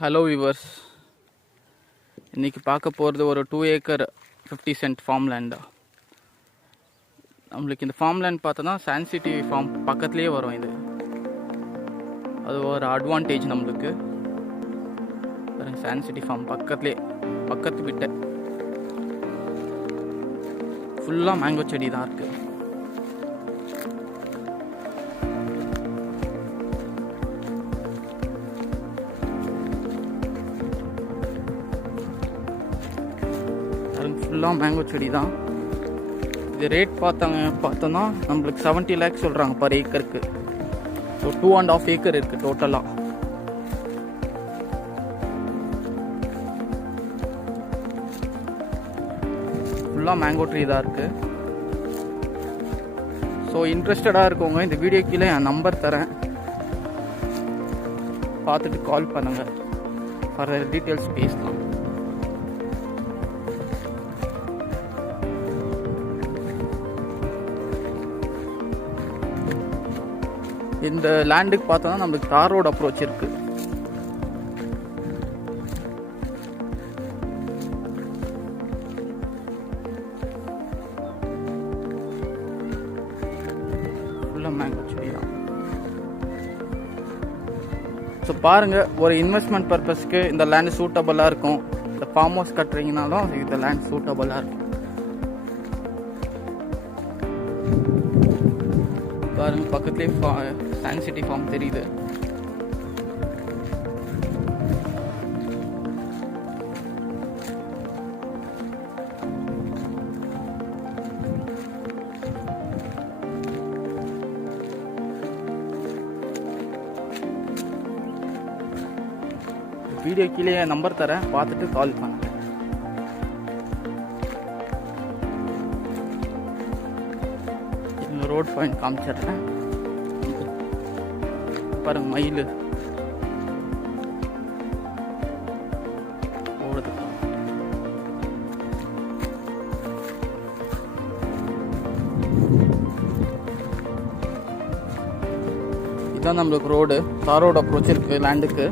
Hello viewers, இன்றைக்கி பார்க்க போகிறது ஒரு 2 ஏக்கர் 50 சென்ட் ஃபார்ம் லேண்டா. நம்மளுக்கு இந்த ஃபார்ம் லேண்ட் பார்த்தோன்னா சாண்ட் சிட்டி ஃபார்ம் பக்கத்துலேயே வரும். இது அது ஒரு அட்வான்டேஜ் நம்மளுக்கு. சாண்ட் சிட்டி ஃபார்ம் பக்கத்து விட்ட ஃபுல்லாக மேங்கோ செடி தான் இருக்குது. ஃபுல்லாக மேங்கோ செடி தான். இது ரேட் பார்த்தோன்னா நம்மளுக்கு 70 lakhs சொல்கிறாங்க பர் ஏக்கருக்கு. ஸோ 2.5 ஏக்கர் இருக்குது டோட்டலாக. ஃபுல்லாக மேங்கோ ட்ரீ தான் இருக்குது. ஸோ இன்ட்ரெஸ்டடாக இருக்கவங்க இந்த வீடியோ கீழே என் நம்பர் தரேன், பார்த்துட்டு கால் பண்ணுங்கள். ஃபர்தர் டீட்டெயில்ஸ் பேசலாம். இந்த லேண்டுக்கு பார்த்தோன்னா நம்மளுக்கு தார் ரோடு அப்ரோச் இருக்கு. மேங்கோ செடி தான். ஸோ பாருங்க, ஒரு இன்வெஸ்ட்மெண்ட் பர்பஸ்க்கு இந்த லேண்ட் சூட்டபிளாக இருக்கும். இந்த ஃபார்ம் ஹவுஸ் கட்டுறீங்கனாலும் இந்த லேண்ட் சூட்டபிளாக இருக்கும். பாருங்க, பக்கத்துலேயே சாண்ட் சிட்டி ஃபார்ம் தெரியுது. வீடியோ கீழே நம்பர் தரேன், பார்த்துட்டு கால் பண்ணுங்க. ரோட் பாயிண்ட் காமிச்சிடுறேன். பாருங்க, மயில் ஓடுது. இதுதான் நம்மளுக்கு ரோடு. தார் ரோடு அப்ரோச் இருக்கு லேண்டுக்கு.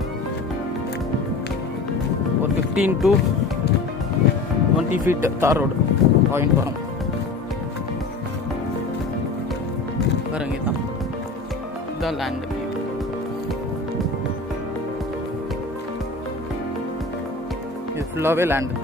ஒரு 15 to 20 feet தார் ரோடு பாயிண்ட் வரும். பாருங்க, இதுதான் லேண்டு. இது ஃபுல்லாகவே லேண்டு.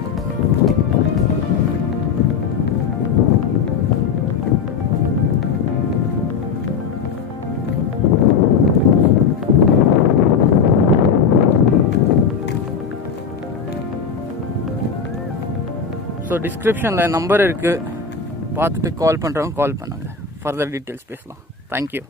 ஸோ டிஸ்கிரிப்ஷனில் நம்பர் இருக்குது, பார்த்துட்டு கால் பண்ணுறவங்க கால் பண்ணுங்கள். ஃபர்தர் டீட்டெயில்ஸ் பேசலாம். தேங்க்யூ.